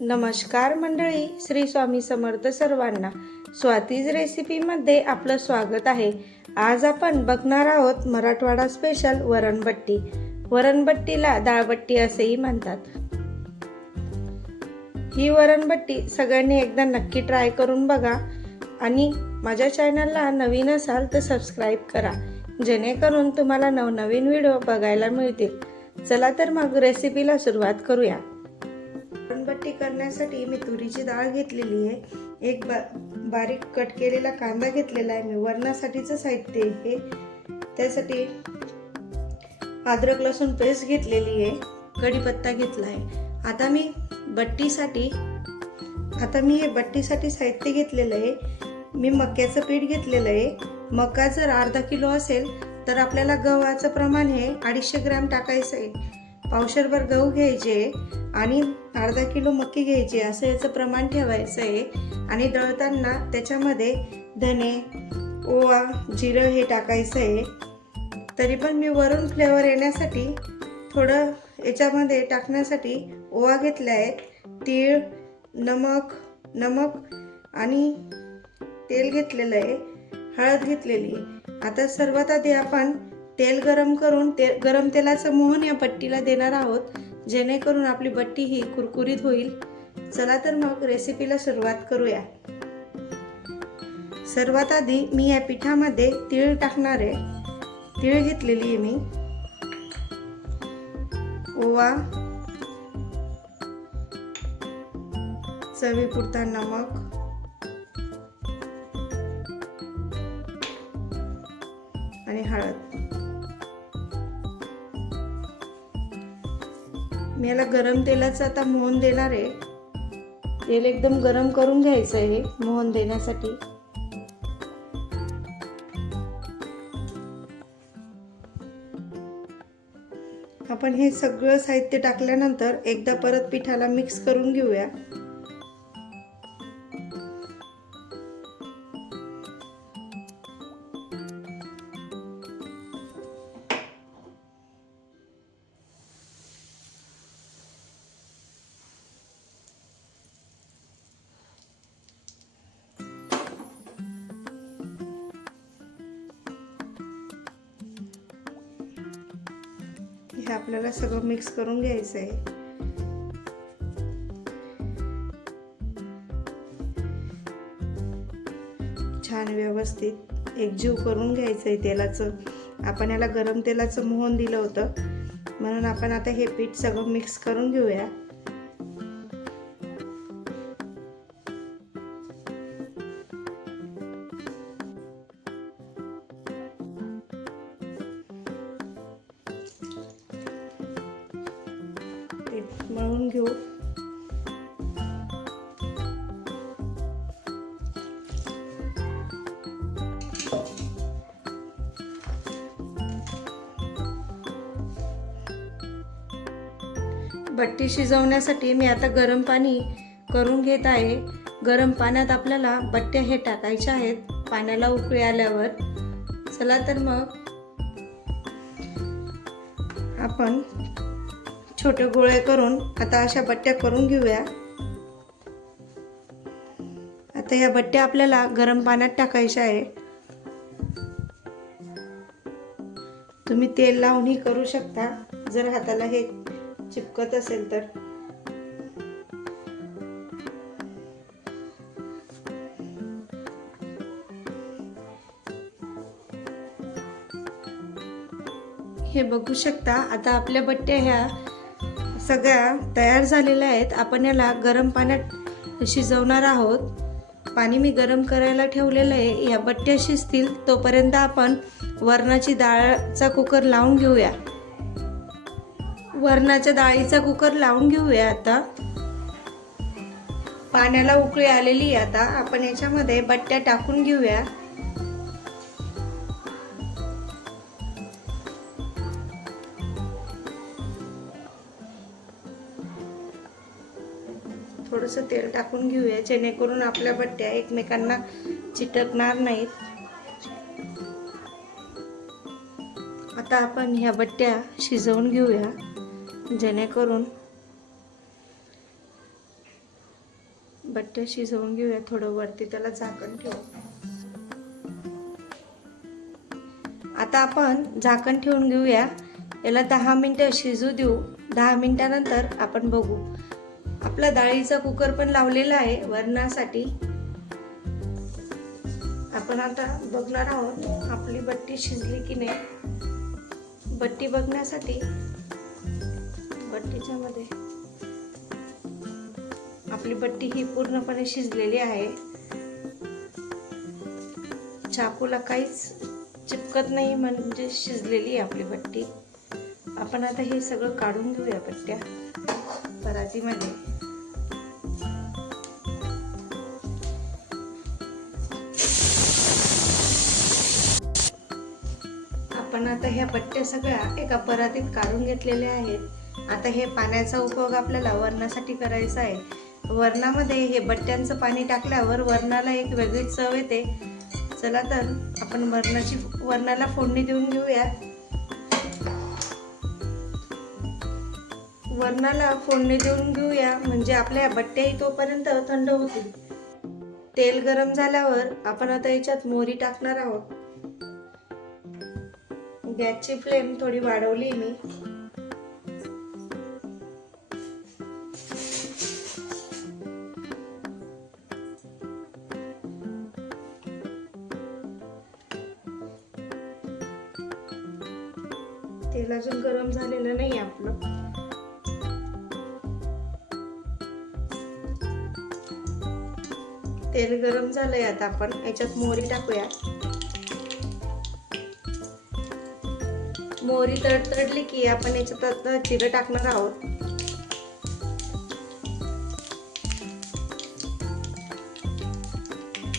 नमस्कार मंडळी श्री स्वामी समर्थ सर्वांना स्वातीज रेसिपीमध्ये आपलं स्वागत आहे. आज आपण बघणार आहोत मराठवाडा स्पेशल वरणबट्टी वरणबट्टीला डाळबट्टी असेही म्हणतात. ही वरणबट्टी सगळ्यांनी एकदा नक्की ट्राय करून बघा आणि माझ्या चॅनलला नवीन असाल तर सबस्क्राईब करा जेणेकरून तुम्हाला नवनवीन व्हिडिओ बघायला मिळतील. चला तर मग रेसिपीला सुरुवात करूया. वरणबट्टी करण्यासाठी मी तुरीची डाळ घेतलेली आहे. एक बा बारीक कट केलेला कांदा घेतलेला आहे. मी वरणासाठीचं साहित्य हे त्यासाठी अद्रक लसूण पेस्ट घेतलेली आहे. कढीपत्ता घेतला आहे. आता मी बट्टीसाठी आता मी हे बट्टीसाठी साहित्य घेतलेलं आहे. मी मक्याचं पीठ घेतलेलं आहे. मका जर अर्धा किलो असेल तर आपल्याला गव्हाचं प्रमाण हे अडीचशे ग्रॅम टाकायचं आहे. पावशरभर गहू घ्यायचे आणि अर्धा किलो मक्की घ्यायची असं याचं प्रमाण ठेवायचं आहे. आणि दळताना त्याच्यामध्ये धने ओवा जिरं हे टाकायचं आहे. तरी पण मी वरून फ्लेवर येण्यासाठी थोडं याच्यामध्ये टाकण्यासाठी ओवा घेतला आहे. तीळ नमक नमक आणि तेल घेतलेलं आहे. हळद घेतलेली आता सर्वात आधी आपण तेल गरम करून ते गरम तेलाचं मोहन या बट्टीला देणार आहोत. जेणेकरून आपली बट्टी ही कुरकुरीत होईल. चला तर मग रेसिपीला सुरुवात करूया. सर्वात आधी मी या पिठामध्ये तीळ टाकणार आहे. तीळ घेतलेली आहे मी. ओवा. चवीपुरता नमक. मी याला गरम तेलाचं आता मोहन देणार आहे. तेल एकदम गरम करून घ्यायचं आहे मोहन देण्यासाठी. आपण हे सगळं साहित्य टाकल्यानंतर एकदा परत पिठाला मिक्स करून घेऊया. इथं आपल्याला सगळं मिक्स करून घ्यायचं आहे छान व्यवस्थित एकजीव करून घ्यायचं आहे तेलाचं. आपण याला गरम तेलाचं मोहन दिलं होतं. म्हणून आपण आता हे पीठ सगळं मिक्स करून घेऊया. मळून घेऊ. बट्टी शिजवण्यासाठी मी आता गरम पाणी करून घेत आहे. गरम पाण्यात आपल्याला बट्ट्या हे टाकायच्या आहेत. पाण्याला उकळी आल्यावर. चला तर मग आपण छोटे गोळे करून आता अशा बट्ट्या करून घेऊया. आता ह्या बट्ट्या आपल्याला गरम पाण्यात टाकायच्या आहे. तुम्ही तेल लावूनही करू शकता. जर हाताला हे चिपकत असेल तर. हे बघू शकता आता आपल्या बट्ट्या ह्या सगळ्या तयार झालेल्या आहेत. आपण याला गरम पाण्यात शिजवणार आहोत. पाणी मी गरम करायला ठेवलेलं आहे. या बट्ट्या शिजतील तोपर्यंत आपण वरणाची डाळचा कुकर लावून घेऊया. वरणाच्या डाळीचा कुकर लावून घेऊया आता. पाण्याला उकळी आलेली आहे आता. आपण याच्यामध्ये बट्ट्या टाकून घेऊया. थोडंसं तेल टाकून घेऊया जेणेकरून आपल्या बट्ट्या एकमेकांना चिटकणार नाहीत. आता आपण ह्या बट्ट्या शिजवून घेऊया जेणेकरून बट्ट्या शिजवून घेऊया थोडं वरती त्याला झाकण ठेवू. आता आपण झाकण ठेवून घेऊया. याला दहा मिनटं शिजू देऊ. दहा मिनटानंतर आपण बघू. आपला डाळीचा कुकर पण लावलेला आहे वरणासाठी. आपण आता बघणार आहोत आपली बट्टी शिजली की नाही. बट्टी बघण्यासाठी बट्टीच्या मध्ये आपली बट्टी ही पूर्णपणे शिजलेली आहे. चाकूला काहीच चिपकत नाही म्हणजे शिजलेली आहे आपली बट्टी. आपण आता हे सगळं काढून घेऊया बट्ट्या परातीमध्ये. आपण आता ह्या बट्ट्या सगळ्या एका परातीत काढून घेतलेल्या आहेत. आता हे पाण्याचा उपयोग आपल्याला वरणासाठी करायचा आहे. वरणामध्ये हे बट्ट्यांचं पाणी टाकल्यावर वरणाला एक वेगळी चव येते. चला तर आपण वरणाची वरणाला फोडणी देऊन घेऊया. वरणाला फोडणी देऊन घेऊया. म्हणजे आपल्या बट्ट्याही तोपर्यंत थंड होतील. तेल गरम झाल्यावर आपण आता याच्यात मोहरी टाकणार आहोत. गॅसची फ्लेम थोडी वाढवली मी. तेल अजून गरम झालेलं नाही आपलं. तेल गरम झालंय आता आपण. याच्यात मोहरी टाकूया मोहरी तडतडली की आपण याच्यात आता जिरं टाकणार आहोत.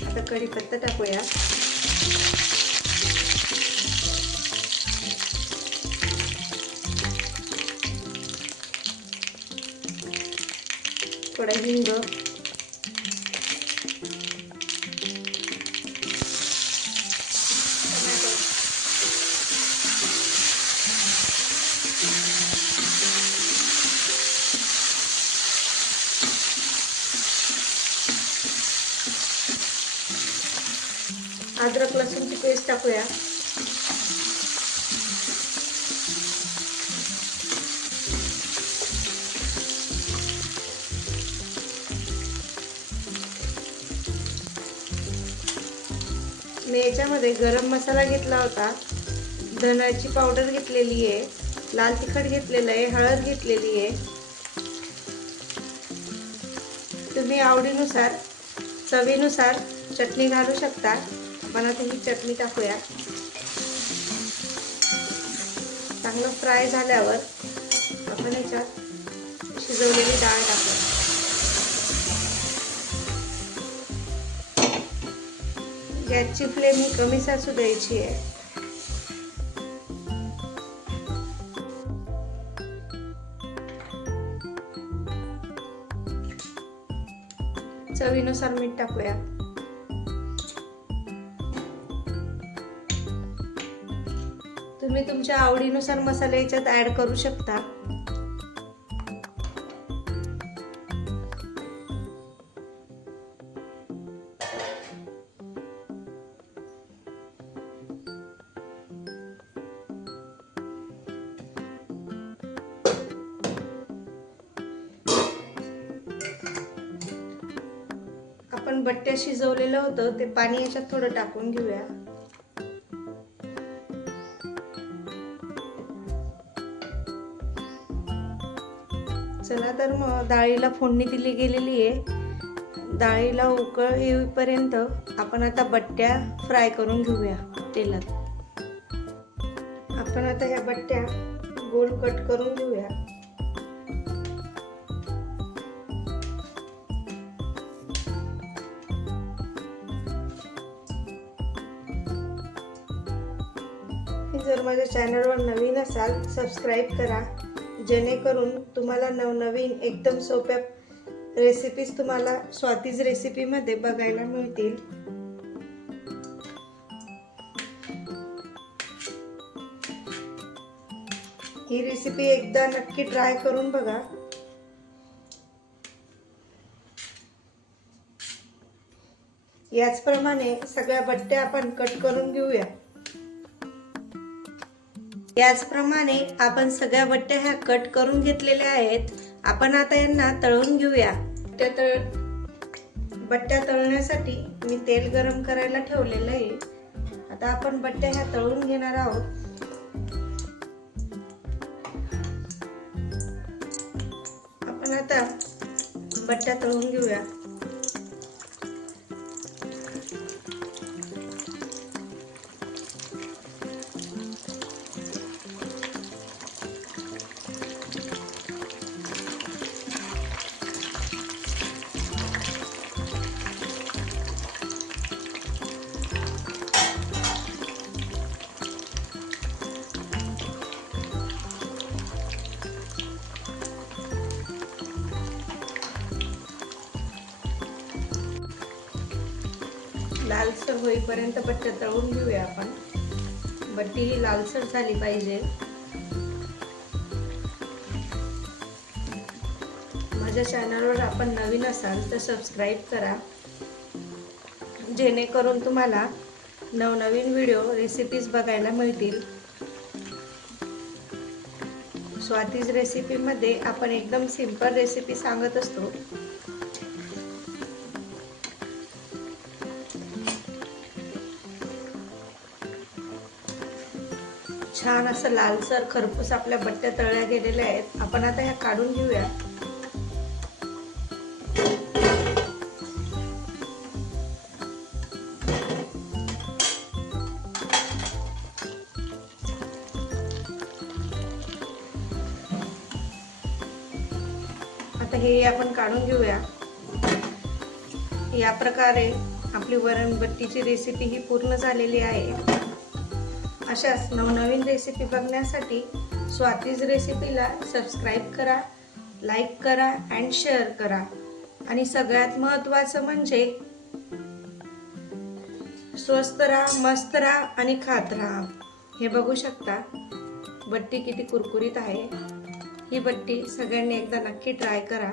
आता कढीपत्ता टाकूया. थोडा हिंग. अद्रक लसूणची पेस्ट टाकूया. मी याच्यामध्ये गरम मसाला घेतला होता. धनाची पावडर घेतलेली आहे. लाल तिखट घेतलेलं आहे. हळद घेतलेली आहे. तुम्ही आवडीनुसार चवीनुसार चटणी घालू शकता. आपण आता ही चटणी टाकूया. चांगलं फ्राय झाल्यावर आपण याच्यात शिजवलेली डाळ टाकूया. गॅसची फ्लेम ही कमीच असू द्यायची आहे. चवीनुसार मीठ टाकूया. तुम्ही तुमच्या आवडीनुसार मसाले याच्यात ऍड करू शकता. आपण बट्ट्या शिजवलेलं होतं ते पाणी याच्यात थोडं टाकून घेऊया. चला तर मग डाळीला फोडणी दिली गेलेली आहे. डाळीला उकळ येईपर्यंत आपण आता बट्ट्या फ्राय करून घेऊया तेलात. आपण आता ह्या बट्ट्या गोल कट करून घेऊया. जर माझ्या चॅनलवर नवीन असाल सबस्क्राईब करा. जेणेकरून तुम्हाला नवनवीन एकदम सोप्या रेसिपीज तुम्हाला स्वातीज रेसिपीमध्ये बघायला मिळतील. ही रेसिपी एकदा नक्की ट्राय करून बघा. याचप्रमाणे सगळ्या बट्ट्या आपण कट करून घेऊया. याचप्रमाणे आपण सगळ्या बट्ट्या ह्या कट करून घेतलेल्या आहेत. आपण आता यांना तळून घेऊया. त्या तळ बट्ट्या तळण्यासाठी मी तेल गरम करायला ठेवलेलं आहे. आता आपण बट्ट्या ह्या तळून घेणार आहोत. आपण आता बट्ट्या तळून घेऊया. लालसर होईपर्यंत बट्ट्या तळून घेऊया आपण. बट्टी ही लालसर झाली पाहिजे. माझ्या चॅनलवर आपण नवीन असाल तर सबस्क्राईब करा. जेणेकरून तुम्हाला नवनवीन व्हिडिओ रेसिपीज बघायला मिळतील. स्वातीज रेसिपीमध्ये आपण एकदम सिंपल रेसिपी सांगत असतो. छान असं लालसर खरपूस आपल्या बट्ट्या तळल्या गेलेल्या आहेत. आपण आता ह्या काढून घेऊया. आता हे आपण काढून घेऊया. या प्रकारे आपली वरणबट्टीची रेसिपी ही पूर्ण झालेली आहे. अशाच नवनवीन रेसिपी बघण्यासाठी स्वातीज रेसिपीला सबस्क्राईब करा लाईक करा अँड शेअर करा. आणि सगळ्यात महत्त्वाचं म्हणजे स्वस्त राहा मस्त राहा आणि खात राहा. हे बघू शकता. बट्टी किती कुरकुरीत आहे. ही बट्टी सगळ्यांनी एकदा नक्की ट्राय करा.